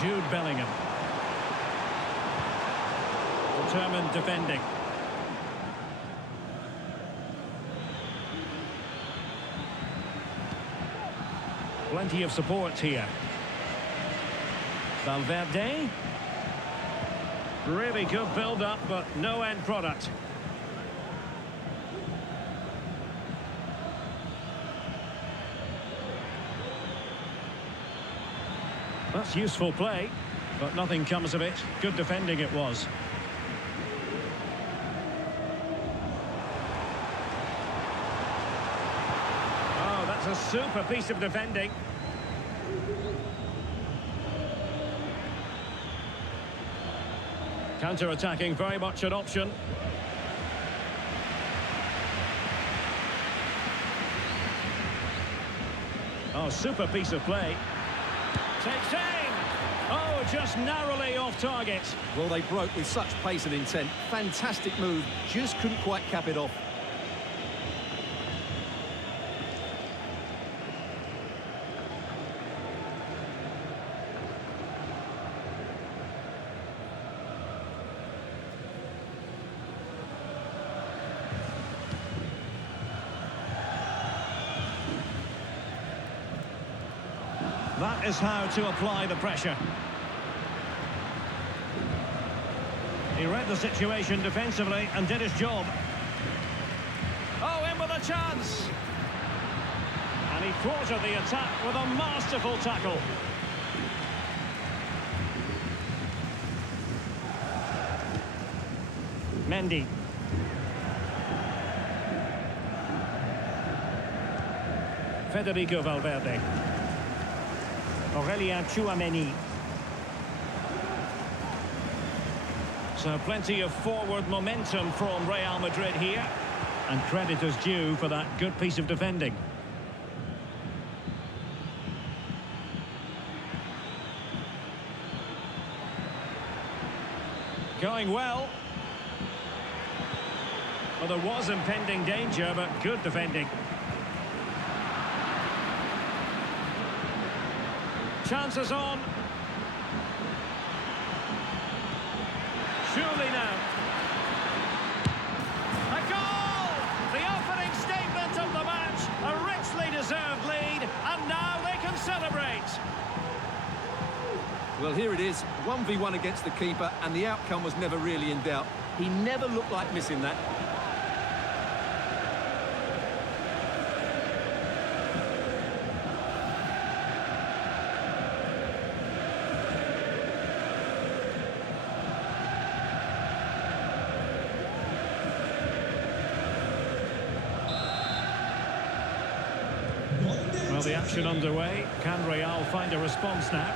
Jude Bellingham. Determined defending. Plenty of support here. Valverde. Really good build-up, but no end product. That's useful play, but nothing comes of it. Good defending it was. Oh, that's a super piece of defending. Counter-attacking, very much an option. Oh, super piece of play. Takes aim! Oh, just narrowly off target. Well, they broke with such pace and intent. Fantastic move, just couldn't quite cap it off. That is how to apply the pressure. He read the situation defensively and did his job. Oh, in with a chance! And he thwarted the attack with a masterful tackle. Mendy. Federico Valverde. Aurelien Tchouameni. So plenty of forward momentum from Real Madrid here. And credit is due for that good piece of defending. Going well. Well, there was impending danger, but good defending. Chances on. Surely now. A goal! The opening statement of the match. A richly deserved lead. And now they can celebrate. Well, here it is. 1v1 against the keeper, and the outcome was never really in doubt. He never looked like missing that. Well, the action underway. Can Real find a response now?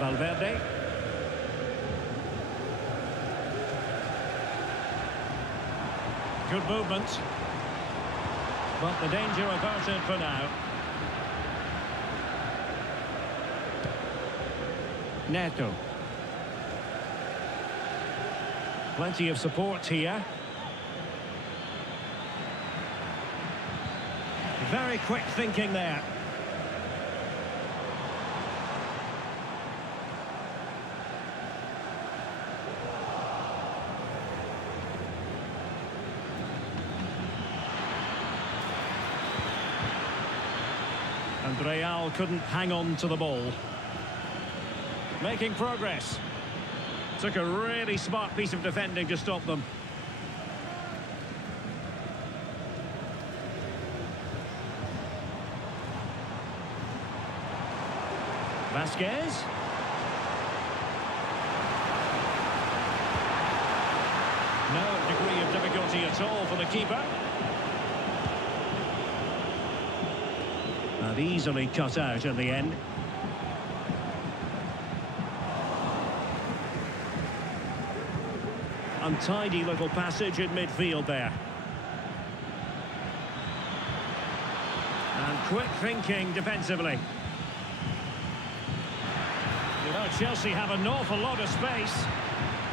Valverde. Good movement. But the danger averted for now. Neto. Plenty of support here. Very quick thinking there. And Real couldn't hang on to the ball. Making progress. Took a really smart piece of defending to stop them. Vasquez. No degree of difficulty at all for the keeper. And easily cut out in the end. Untidy little passage in midfield there. And quick thinking defensively. You know, Chelsea have an awful lot of space.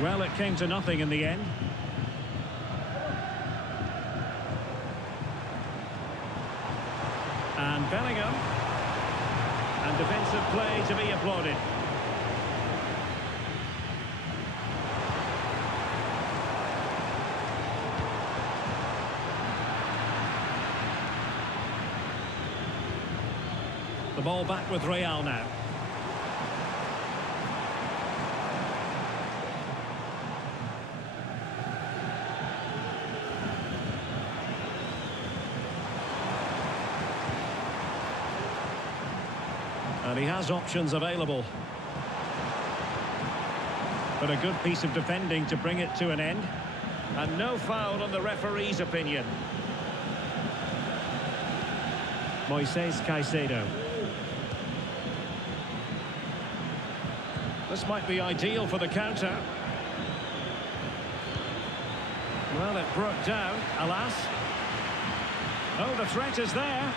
Well, it came to nothing in the end. And Bellingham. And Defensive play to be applauded. The ball back with Real now. And he has options available. But a good piece of defending to bring it to an end. And no foul on the referee's opinion. Moises Caicedo. This might be ideal for the counter. Well, it broke down, alas. Oh, the threat is there.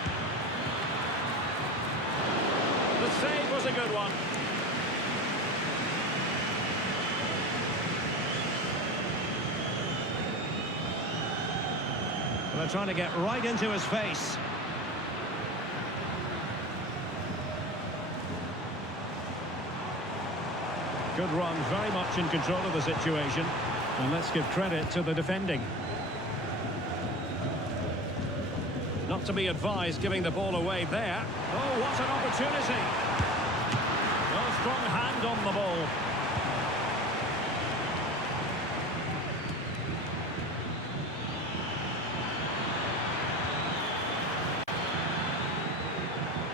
The save was a good one. They're trying to get right into his face. Good run, very much in control of the situation. And let's give credit to the defending. Not to be advised giving the ball away there. Oh, what an opportunity. Oh, strong hand on the ball.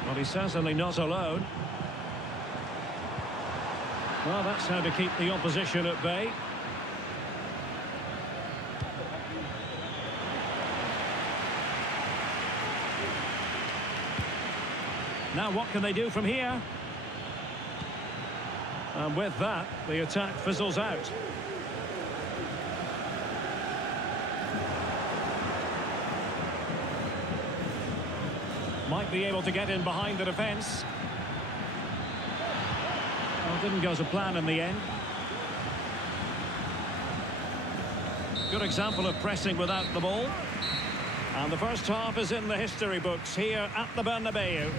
Well, he's certainly not alone. Well, that's how to keep the opposition at bay. Now what can they do from here? And with that, the attack fizzles out. Might be able to get in behind the defence. Well, didn't go to plan in the end. Good example of pressing without the ball. And the first half is in the history books here at the Bernabeu.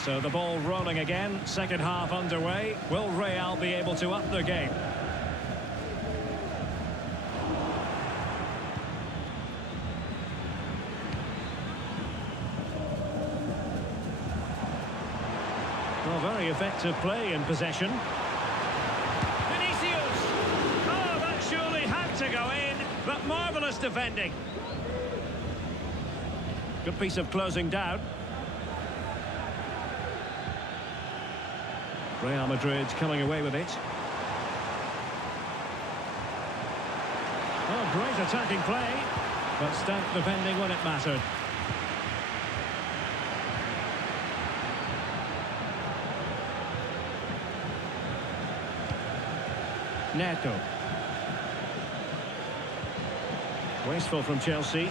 So the ball rolling again, second half underway. Will Real be able to up their game? Well, very effective play in possession. Vinicius! Oh, that surely had to go in, but marvellous defending. Good piece of closing down. Real Madrid coming away with it. Oh, great attacking play, but stout defending when it mattered. Neto. Wasteful from Chelsea.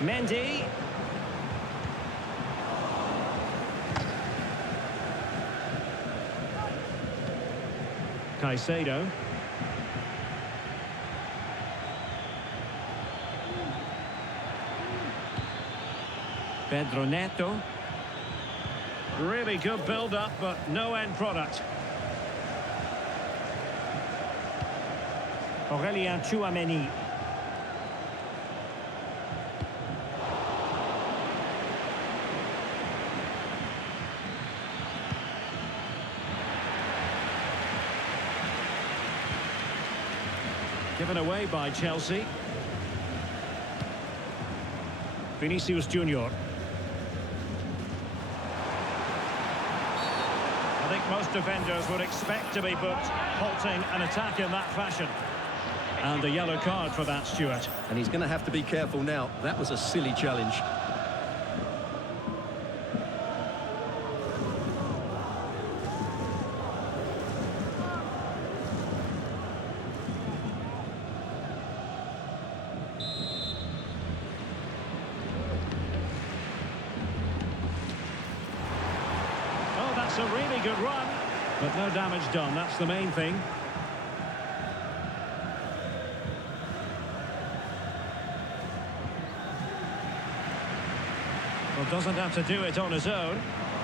Mendy. Caicedo. Pedro Neto. Really good build-up, but no end product. Aurélien Tchouaméni. Given away by Chelsea. Vinicius Junior. I think most defenders would expect to be booked, halting an attack in that fashion. And a yellow card for that, Stuart. And he's going to have to be careful now. That was a silly challenge. That's a really good run, but no damage done. That's the main thing. Well, doesn't have to do it on his own,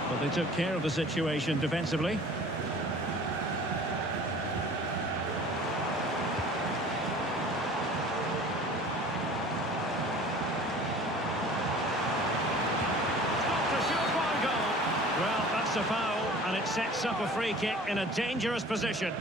but they took care of the situation defensively. Well, that's a foul, and it sets up a free kick in a dangerous position.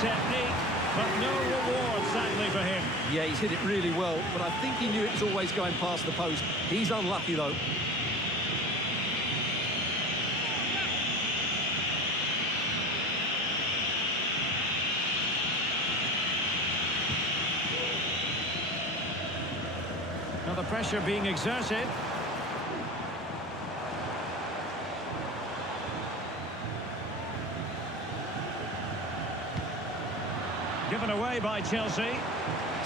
Technique, but no reward, sadly, for him. Yeah, he's hit it really well, but I think he knew it was always going past the post. He's unlucky, though. Now the pressure being exerted. Given away by Chelsea.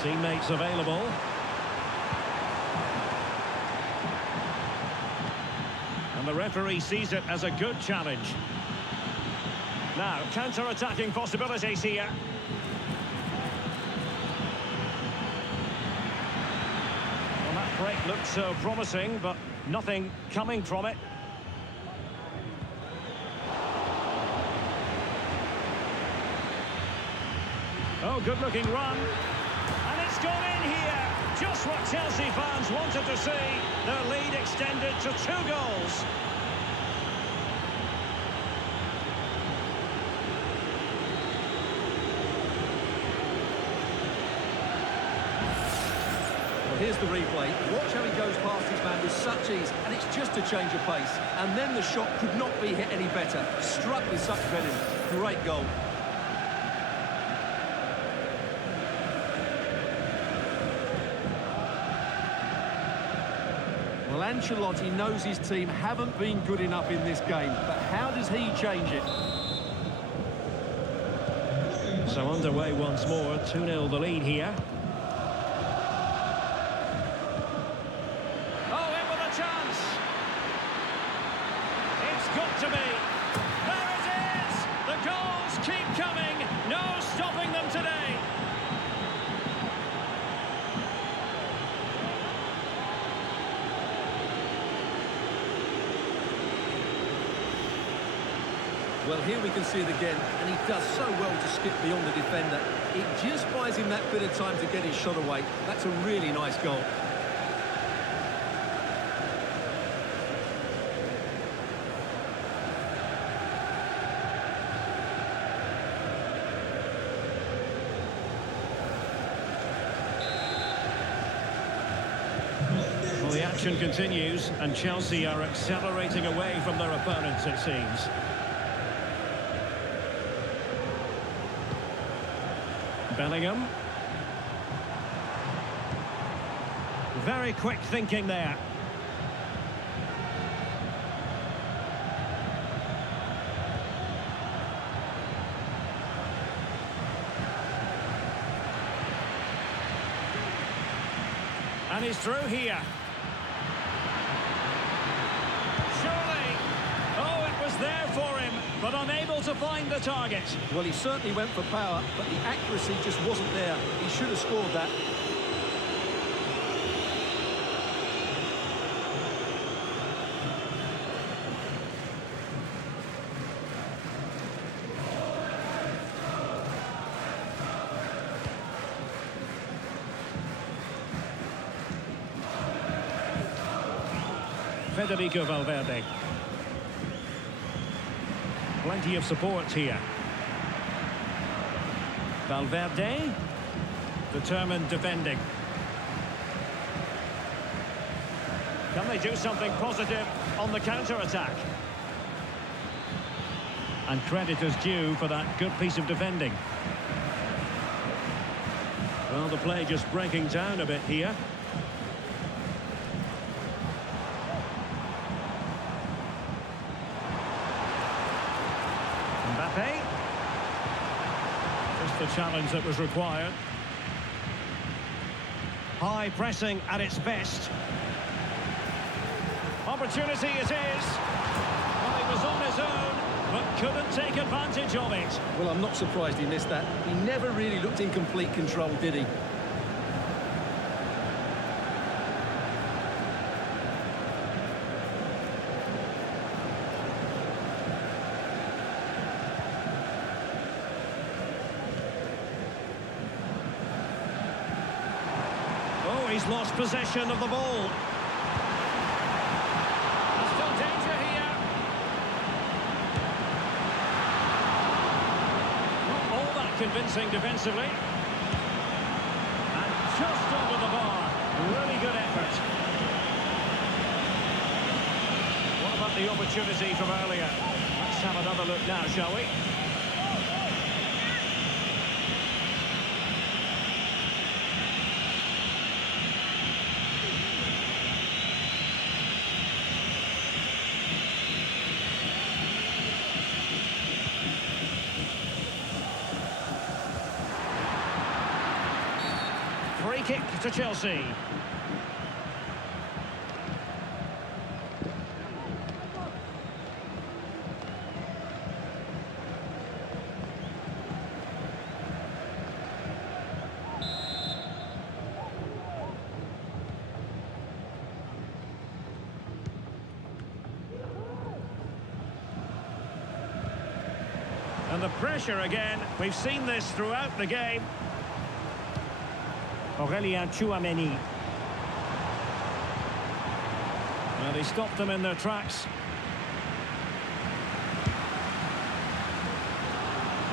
Teammates available. And the referee sees it as a good challenge. Now, counter-attacking possibilities here. Well, that break looked so promising, but nothing coming from it. Oh, good-looking run. And it's gone in here. Just what Chelsea fans wanted to see. Their lead extended to 2 goals. Well, here's the replay. Watch how he goes past his man with such ease, and it's just a change of pace. And then the shot could not be hit any better. Struck with such venom. Great goal. Well, Ancelotti knows his team haven't been good enough in this game, but how does he change it? So underway once more, 2-0 the lead here. Oh, in with a chance! It's got to be! There it is! The goals keep coming! No stopping them today! Well, here we can see it again, and he does so well to skip beyond the defender. It just buys him that bit of time to get his shot away. That's a really nice goal. Well, the action continues, and Chelsea are accelerating away from their opponents, it seems. Bellingham. Very quick thinking there. And he's through here. Surely. Oh, it was there for him, but unable to find the target. Well, he certainly went for power, but the accuracy just wasn't there. He should have scored that. Federico Valverde. Plenty of support here. Valverde. Determined defending. Can they do something positive on the counter-attack? And credit is due for that good piece of defending. Well, the play just breaking down a bit here. Mbappe. Just the challenge that was required. High pressing at its best. Opportunity it is. Well, he was on his own, but couldn't take advantage of it. Well, I'm not surprised he missed that. He never really looked in complete control, did he? Oh, he's lost possession of the ball. There's still danger here. Not all that convincing defensively. And just over the bar. Really good effort. What about the opportunity from earlier? Let's have another look now, shall we? Free kick to Chelsea. And the pressure again. We've seen this throughout the game. Aurélien Tchouaméni. Well, he stopped them in their tracks.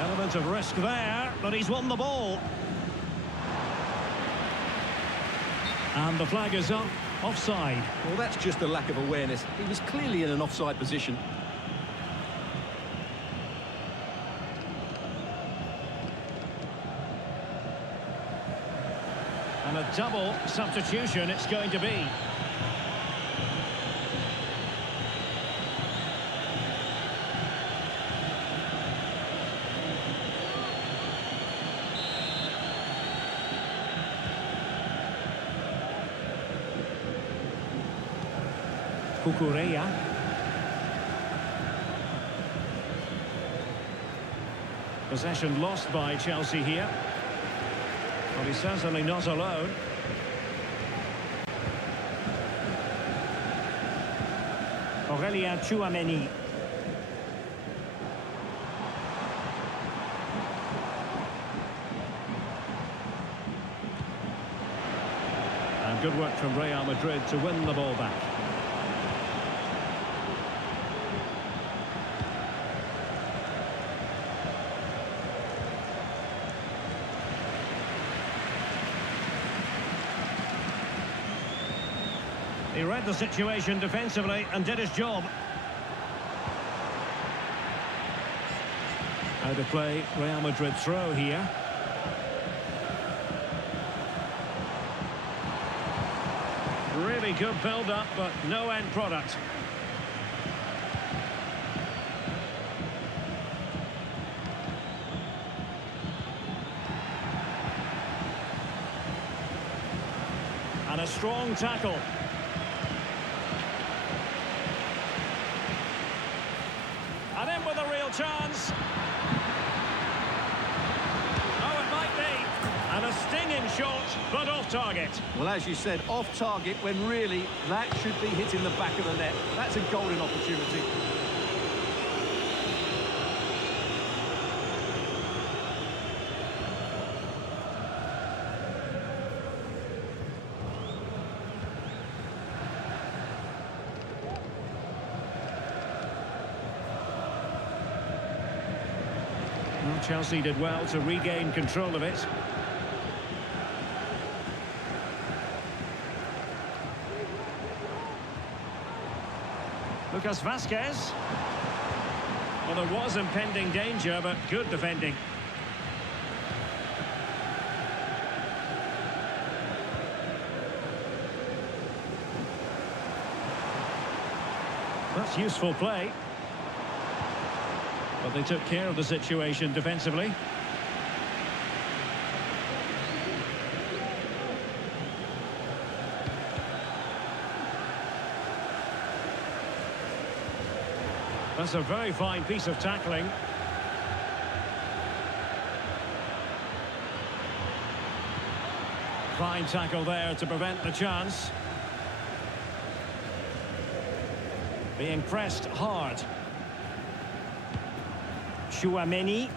Element of risk there, but he's won the ball. And the flag is up, offside. Well, that's just a lack of awareness. He was clearly in an offside position. And a double substitution it's going to be. Cucurella. Possession lost by Chelsea here. But he's certainly not alone. Aurélien Tchouaméni. And good work from Real Madrid to win the ball back. He read the situation defensively and did his job. How to play Real Madrid throw here. Really good build-up, but no end product. And a strong tackle. And in with a real chance. Oh, it might be. And a stinging shot, but off target. Well, as you said, off target when really that should be hitting the back of the net. That's a golden opportunity. Well, Chelsea did well to regain control of it. Lucas Vazquez. Well, there was impending danger, but good defending. That's useful play. But they took care of the situation defensively. That's a very fine piece of tackling. Fine tackle there to prevent the chance. Being pressed hard. Chouameni.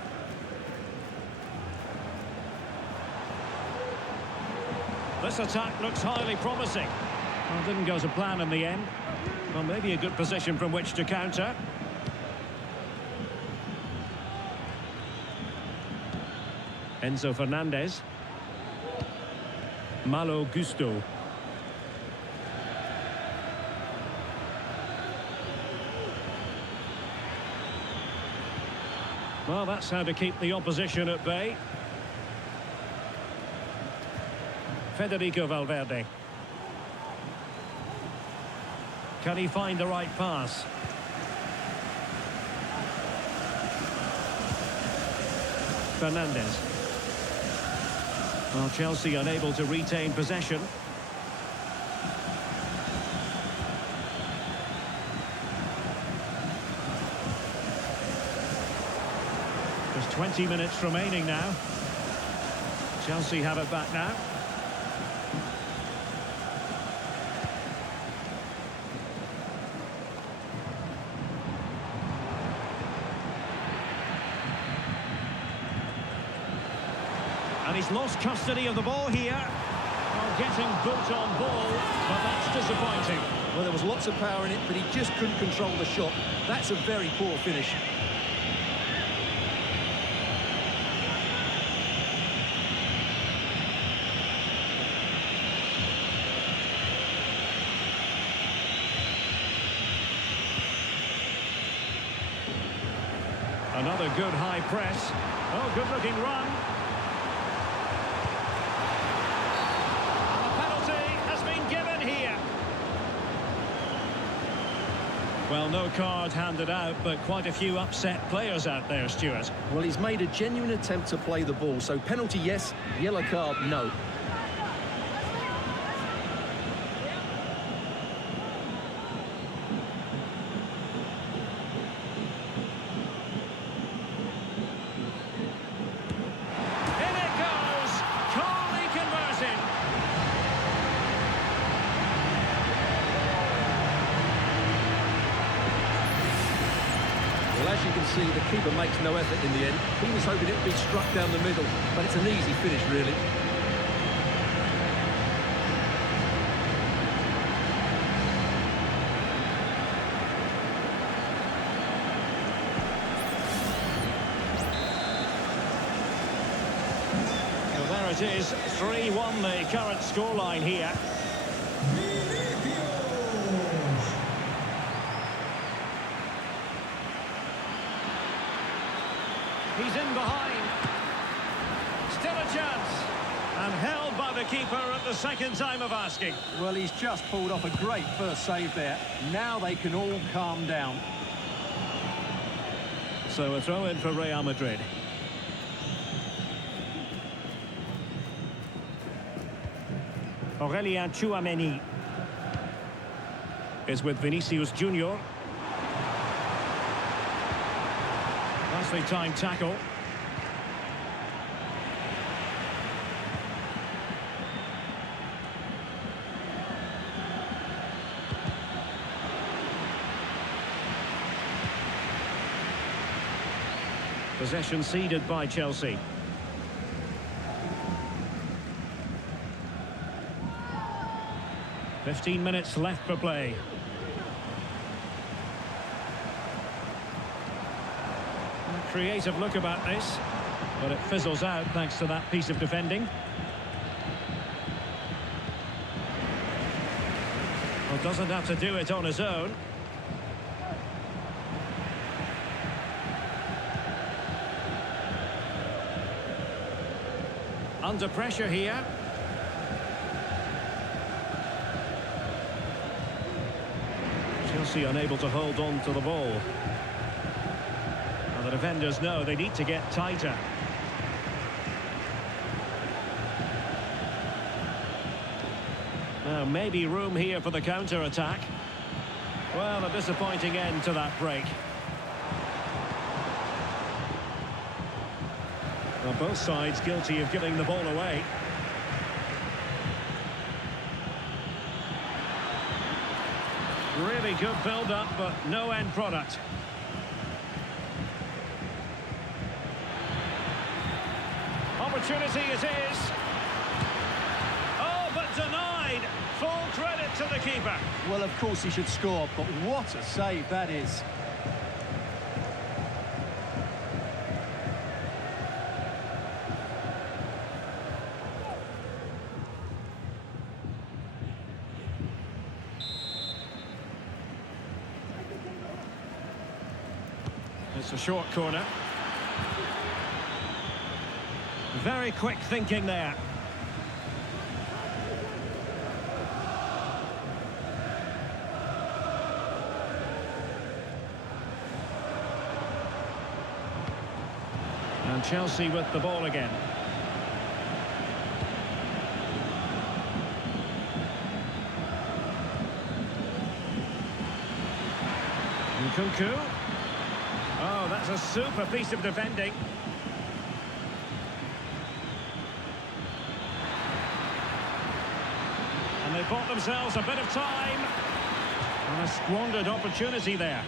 This attack looks highly promising. Well, didn't go to plan in the end. Well, maybe a good position from which to counter. Enzo Fernandez. Malo Gusto. Well, that's how to keep the opposition at bay. Federico Valverde. Can he find the right pass? Fernandez. Well, Chelsea unable to retain possession. There's 20 minutes remaining now. Chelsea have it back now. And he's lost custody of the ball here. Well, getting boot on ball, but that's disappointing. Well, there was lots of power in it, but he just couldn't control the shot. That's a very poor finish. Another good high press. Oh, good-looking run. Here. Well, no card handed out, but quite a few upset players out there, Stuart. Well, he's made a genuine attempt to play the ball, so penalty yes, yellow card no. In it goes! Calmly converted. Well, as you can see, the keeper makes no effort in the end. He was hoping it would be struck down the middle, but it's an easy finish, really. So there it is, 3-1 the current scoreline here. He's in behind. Still a chance. And held by the keeper at the second time of asking. Well, he's just pulled off a great first save there. Now they can all calm down. So a throw in for Real Madrid. Aurelien Chouameni is with Vinicius Junior. Nicely timed tackle. Possession ceded by Chelsea. .15 minutes left for play. A creative look about this, but it fizzles out thanks to that piece of defending. Well, doesn't have to do it on his own. Under pressure here. Chelsea unable to hold on to the ball. And the defenders know they need to get tighter. Now, maybe room here for the counter-attack. Well, a disappointing end to that break. Well, both sides guilty of giving the ball away. Really good build-up, but no end product. Opportunity it is. Oh, but denied. Full credit to the keeper. Well, of course he should score, but what a save that is. It's a short corner. Very quick thinking there. And Chelsea with the ball again. Nkunku. Oh, that's a super piece of defending. And they bought themselves a bit of time. And a squandered opportunity there.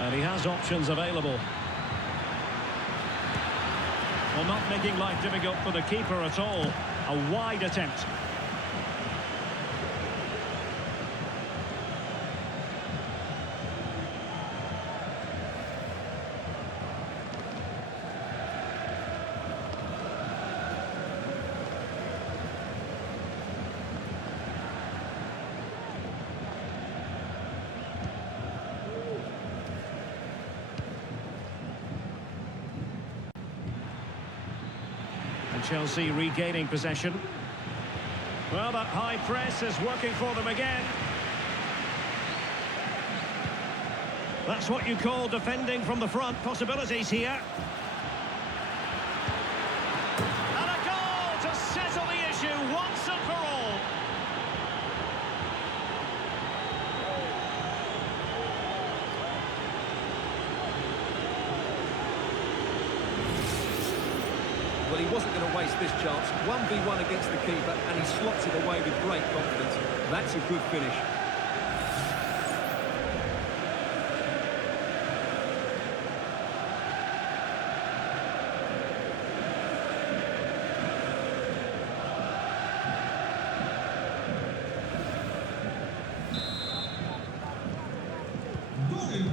And he has options available. Well, not making life difficult for the keeper at all. A wide attempt. Chelsea regaining possession. Well, that high press is working for them again. That's what you call defending from the front. Possibilities here. And a goal to settle the issue once and for all. Well, he wasn't going to waste this chance. 1v1 against the keeper, and he slots it away with great confidence. That's a good finish.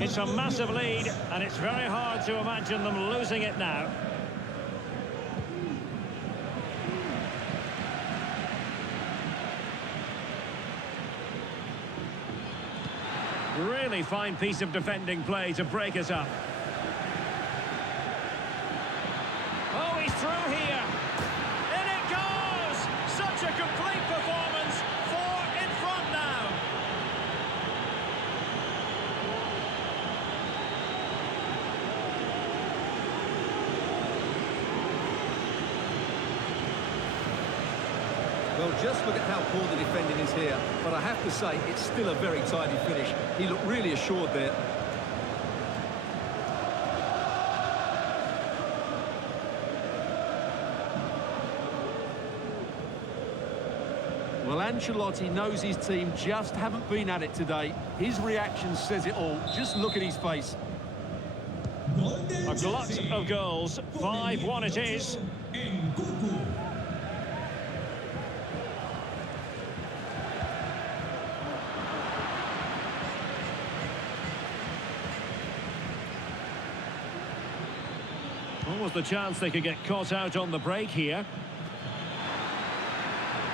It's a massive lead, and it's very hard to imagine them losing it now. Really fine piece of defending play to break us up. Oh, he's through here. In it goes! Such a complete performance. 4 in front now. Well, just look at how poor the defending is here. But I have to say, it's still a very tidy finish. He looked really assured there. Well, Ancelotti knows his team just haven't been at it today. His reaction says it all. Just look at his face. A glut of goals. 5-1 it is. What was the chance they could get caught out on the break here?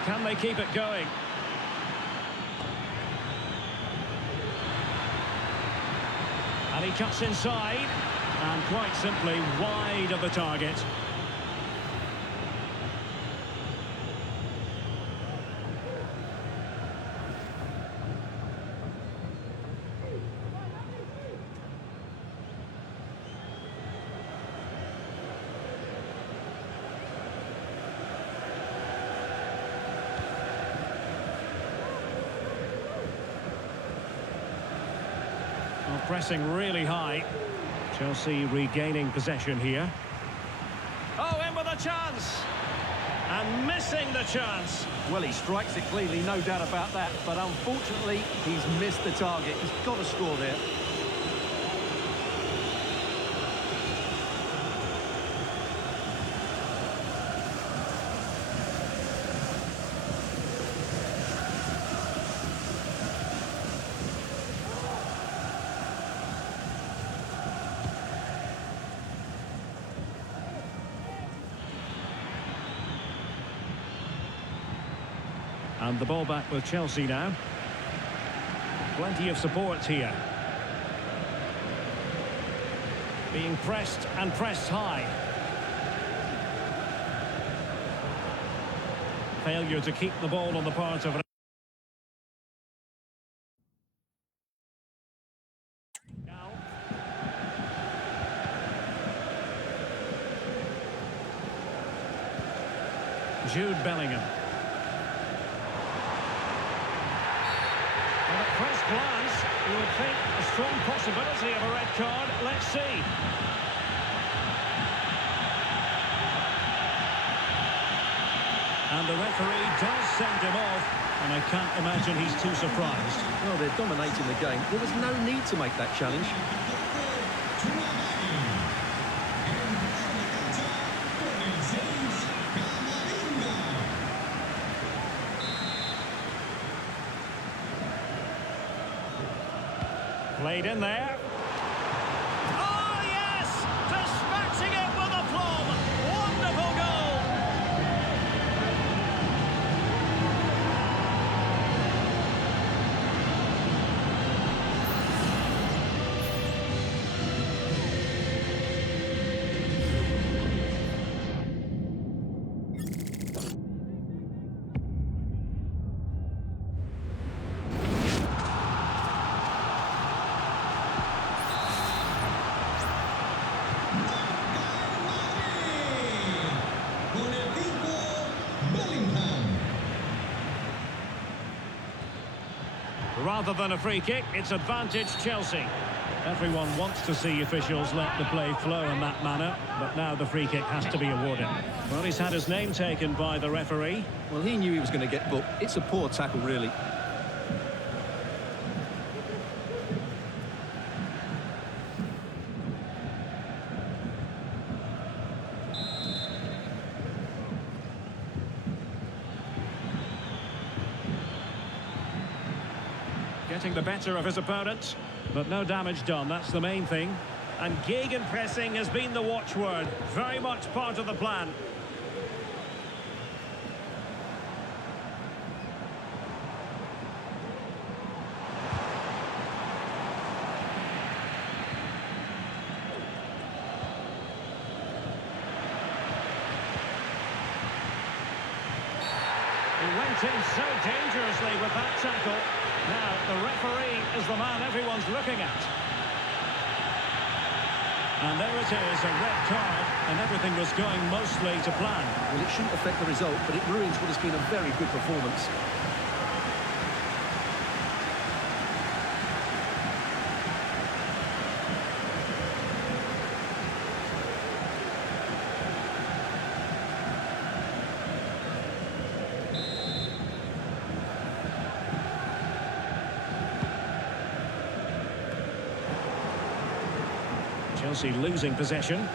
Can they keep it going? And he cuts inside, and quite simply wide of the target. Pressing really high. Chelsea regaining possession here. Oh, in with a chance! And missing the chance. Well, he strikes it cleanly, no doubt about that. But unfortunately, he's missed the target. He's got to score there. And the ball back with Chelsea now. Plenty of support here. Being pressed and pressed high. Failure to keep the ball on the part of... Jude Bellingham. And at first glance, you would think a strong possibility of a red card. Let's see. And the referee does send him off, and I can't imagine he's too surprised. Well, they're dominating the game. There was no need to make that challenge. Played in there. Oh, yes! Dispatching it with aplomb. Wonderful goal. Rather than a free kick, it's advantage Chelsea. Everyone wants to see officials let the play flow in that manner, but now the free kick has to be awarded. Well, he's had his name taken by the referee. Well, he knew he was going to get booked. It's a poor tackle, really. Getting the better of his opponent, but no damage done, that's the main thing. And gegenpressing has been the watchword, very much part of the plan. He went in so dangerously with that tackle. Now, the referee is the man everyone's looking at. And there it is, a red card, and everything was going mostly to plan. Well, it shouldn't affect the result, but it ruins what has been a very good performance. Chelsea losing possession.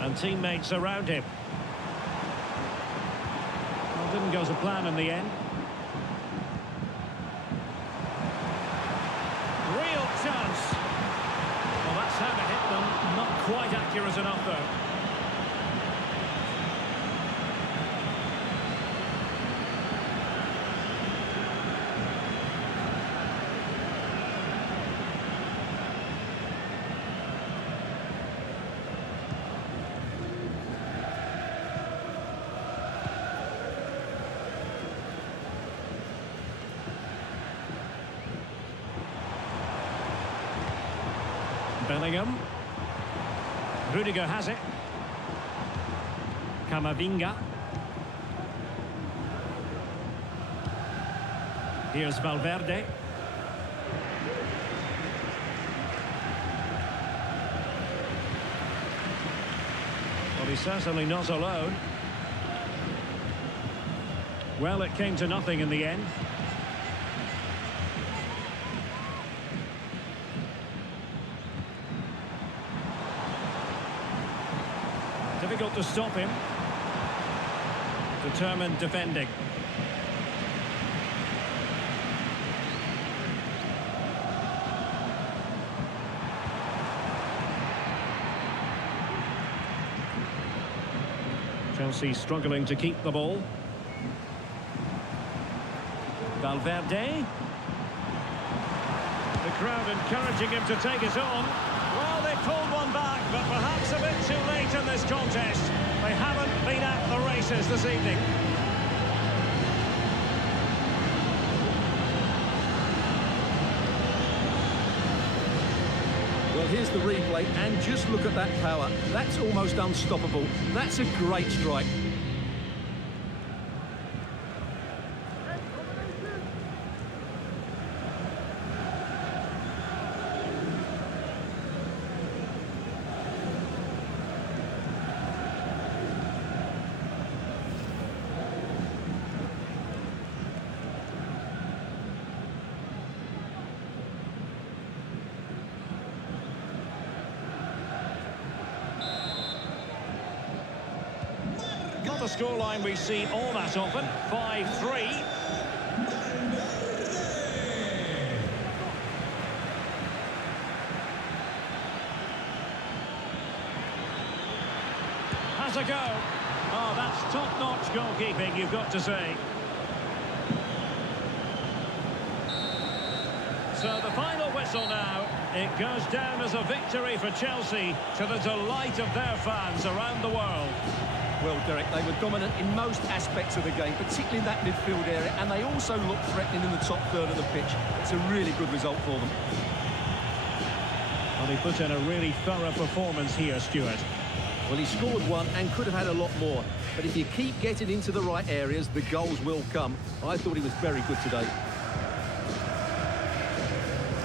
And teammates around him. Well, didn't go to plan in the end. quite accurate enough, though. Bellingham. Rudiger has it. Camavinga. Here's Valverde. Well, he's certainly not alone. Well, it came to nothing in the end. Difficult to stop him. Determined defending. Chelsea struggling to keep the ball. Valverde. The crowd encouraging him to take it on. Well, they pulled one back, but perhaps a bit too late in this contest. They haven't been at the races this evening. Well, here's the replay, and just look at that power. That's almost unstoppable. That's a great strike. Not a scoreline we see all that often. 5-3. Has a go. Oh, that's top-notch goalkeeping, you've got to say. So the final whistle now. It goes down as a victory for Chelsea to the delight of their fans around the world. Well, Derek, they were dominant in most aspects of the game, particularly in that midfield area, and they also looked threatening in the top third of the pitch. It's a really good result for them. Well, he put in a really thorough performance here, Stuart. Well, he scored one and could have had a lot more. But if you keep getting into the right areas, the goals will come. I thought he was very good today.